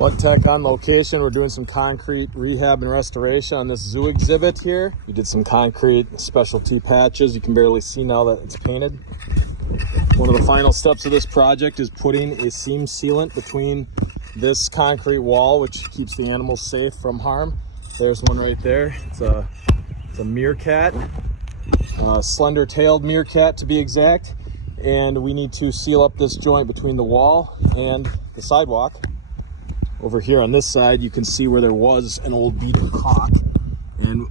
One Tech on location. We're doing some concrete rehab and restoration on this zoo exhibit here. We did some concrete specialty patches. You can barely see now that it's painted. One of the final steps of this project is putting a seam sealant between this concrete wall, which keeps the animals safe from harm. There's one right there. It's a meerkat, a slender-tailed meerkat to be exact. And we need to seal up this joint between the wall and the sidewalk. Over here on this side, you can see where there was an old beaten caulk. And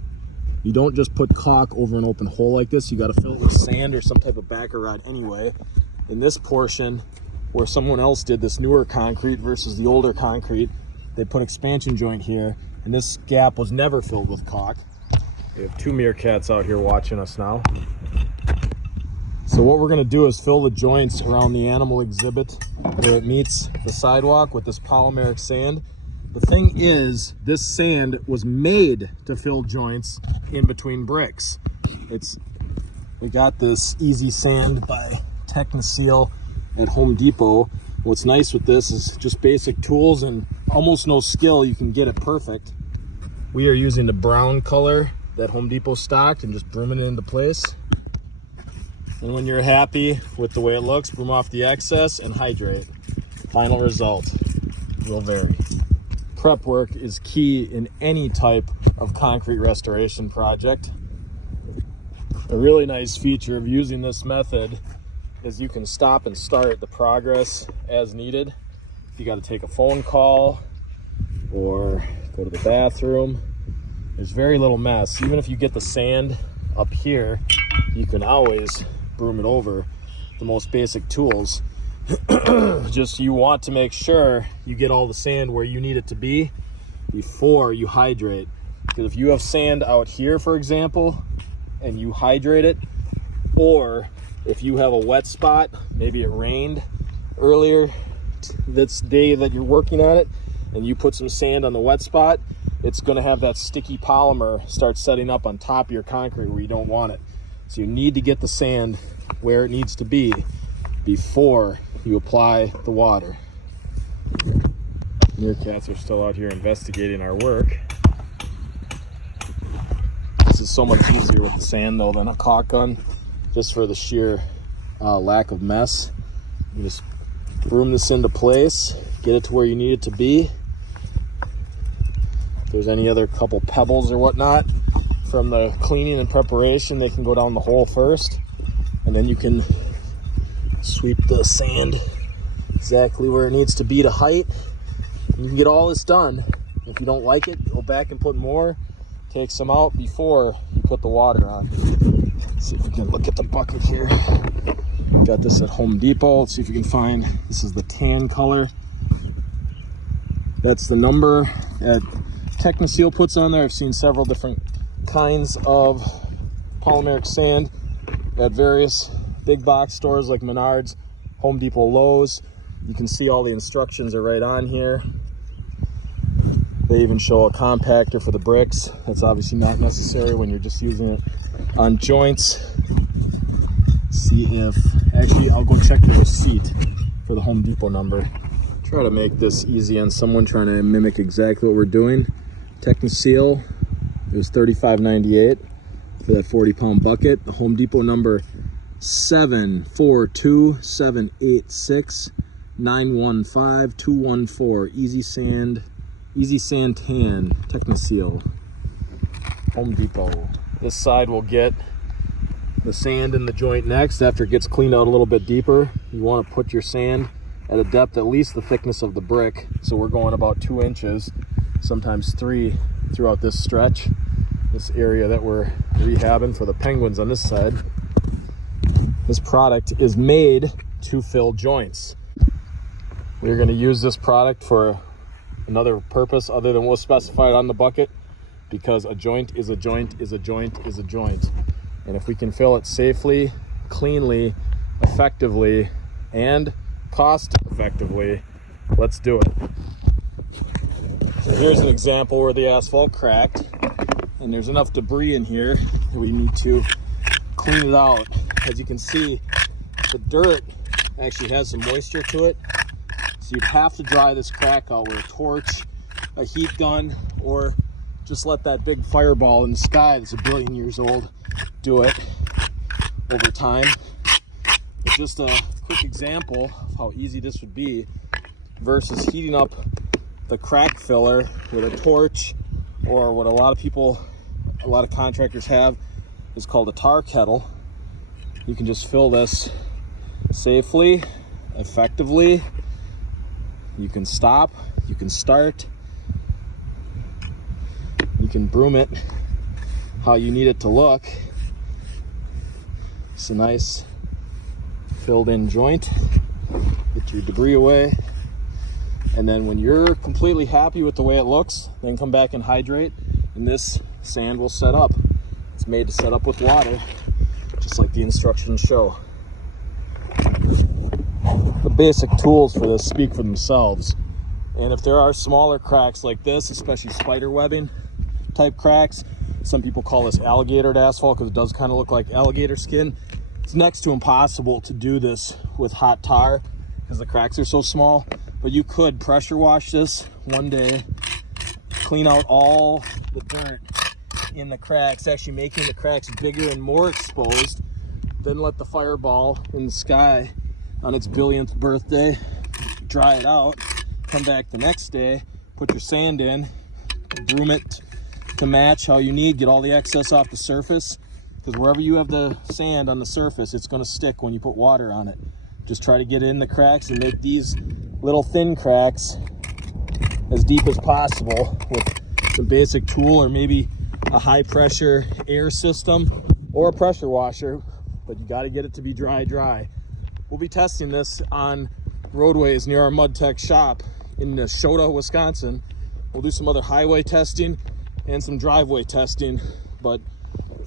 you don't just put caulk over an open hole like this. You got to fill it with sand or some type of backer rod anyway. In this portion, where someone else did this newer concrete versus the older concrete, they put expansion joint here, and this gap was never filled with caulk. We have two meerkats out here watching us now. So what we're going to do is fill the joints around the animal exhibit where it meets the sidewalk with this polymeric sand. The thing is, this sand was made to fill joints in between bricks. We got this easy sand by Techniseal at Home Depot. What's nice with this is just basic tools and almost no skill, you can get it perfect. We are using the brown color that Home Depot stocked and just brooming it into place. And when you're happy with the way it looks, broom off the excess and hydrate. Final result will vary. Prep work is key in any type of concrete restoration project. A really nice feature of using this method is you can stop and start the progress as needed. If you got to take a phone call or go to the bathroom, there's very little mess. Even if you get the sand up here, you can always broom it over the most basic tools. Just you want to make sure you get all the sand where you need it to be before you hydrate. Because if you have sand out here, for example, and you hydrate it, or if you have a wet spot, maybe it rained earlier this day that you're working on it, and you put some sand on the wet spot, it's going to have that sticky polymer start setting up on top of your concrete where you don't want it. So you need to get the sand where it needs to be before you apply the water. Meerkats are still out here investigating our work. This is so much easier with the sand though than a caulk gun, just for the sheer lack of mess. You just broom this into place, get it to where you need it to be. If there's any other couple pebbles or whatnot from the cleaning and preparation, they can go down the hole first, and then you can sweep the sand exactly where it needs to be to height. You can get all this done. If you don't like it, go back and put more. Take some out before you put the water on. Let's see if we can look at the bucket here. Got this at Home Depot. Let's see if you can find, this is the tan color. That's the number that Techniseal puts on there. I've seen several different kinds of polymeric sand at various big box stores like Menards, Home Depot, Lowe's. You can see all the instructions are right on here. They even show a compactor for the bricks. That's obviously not necessary when you're just using it on joints. See if, actually I'll go check the receipt for the Home Depot number. Try to make this easy on someone trying to mimic exactly what we're doing. Techniseal, it was $35.98 for that 40-pound bucket. The Home Depot number 742-786-915-214. Easy Sand Tan, Techniseal, Home Depot. This side will get the sand in the joint next. After it gets cleaned out a little bit deeper, you want to put your sand at a depth at least the thickness of the brick. So we're going about 2 inches, sometimes 3 throughout this stretch, this area that we're rehabbing for the penguins on this side. This product is made to fill joints. We're going to use this product for another purpose other than what's specified on the bucket, because a joint is a joint is a joint is a joint. And if we can fill it safely, cleanly, effectively, and cost effectively, let's do it. So here's an example where the asphalt cracked, and there's enough debris in here that we need to clean it out. As you can see, the dirt actually has some moisture to it, So you'd have to dry this crack out with a torch, a heat gun, or just let that big fireball in the sky that's 1 billion years old do it over time. But just a quick example of how easy this would be versus heating up the crack filler with a torch, or what a lot of contractors have is called a tar kettle. You can just fill this safely, effectively. You can stop, you can start, you can broom it how you need it to look. It's a nice filled in joint. Get your debris away. And then when you're completely happy with the way it looks, then come back and hydrate, and this sand will set up. It's made to set up with water, just like the instructions show. The basic tools for this speak for themselves. And if there are smaller cracks like this, especially spider webbing type cracks, some people call this alligator asphalt because it does kind of look like alligator skin. It's next to impossible to do this with hot tar because the cracks are so small. But you could pressure wash this one day, clean out all the dirt in the cracks, actually making the cracks bigger and more exposed, then let the fireball in the sky on its 1,000,000th birthday dry it out, come back the next day, put your sand in, broom it to match how you need, get all the excess off the surface, because wherever you have the sand on the surface, it's going to stick when you put water on it. Just try to get in the cracks and make these little thin cracks as deep as possible with some basic tool, or maybe a high pressure air system or a pressure washer, but you got to get it to be dry. We'll be testing this on roadways near our Mud Tech shop in Neshota, Wisconsin. We'll do some other highway testing and some driveway testing, but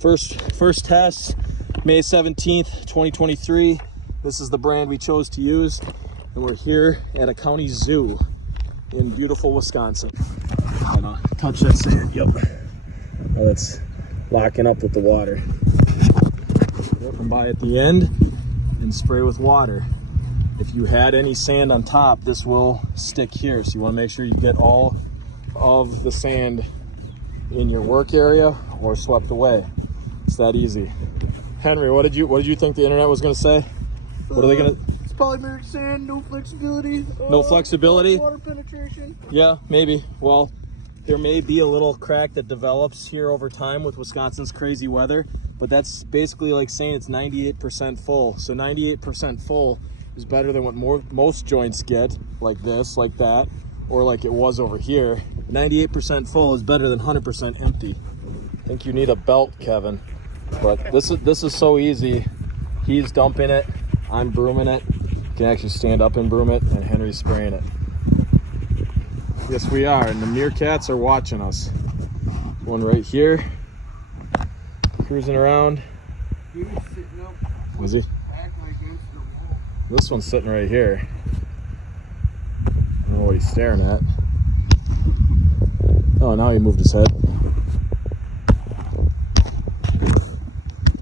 first test, May 17th, 2023. This is the brand we chose to use, and we're here at a county zoo in beautiful Wisconsin. Touch that sand, yep. Now that's locking up with the water. Come by at the end and spray with water. If you had any sand on top, this will stick here, so you want to make sure you get all of the sand in your work area or swept away. It's that easy. Henry, what did you think the internet was going to say? What are they going to? It's polymeric sand, no flexibility. No flexibility? Water penetration. Yeah, maybe. Well, there may be a little crack that develops here over time with Wisconsin's crazy weather, but that's basically like saying it's 98% full. So 98% full is better than what most joints get, like this, like that, or like it was over here. 98% full is better than 100% empty. I think you need a belt, Kevin. But this is so easy. He's dumping it, I'm brooming it. You can actually stand up and broom it, and Henry's spraying it. Yes, we are, and the meerkats are watching us. One right here, cruising around. He was sitting up. Was he? Back like against the wall. This one's sitting right here. I don't know what he's staring at. Oh, now he moved his head.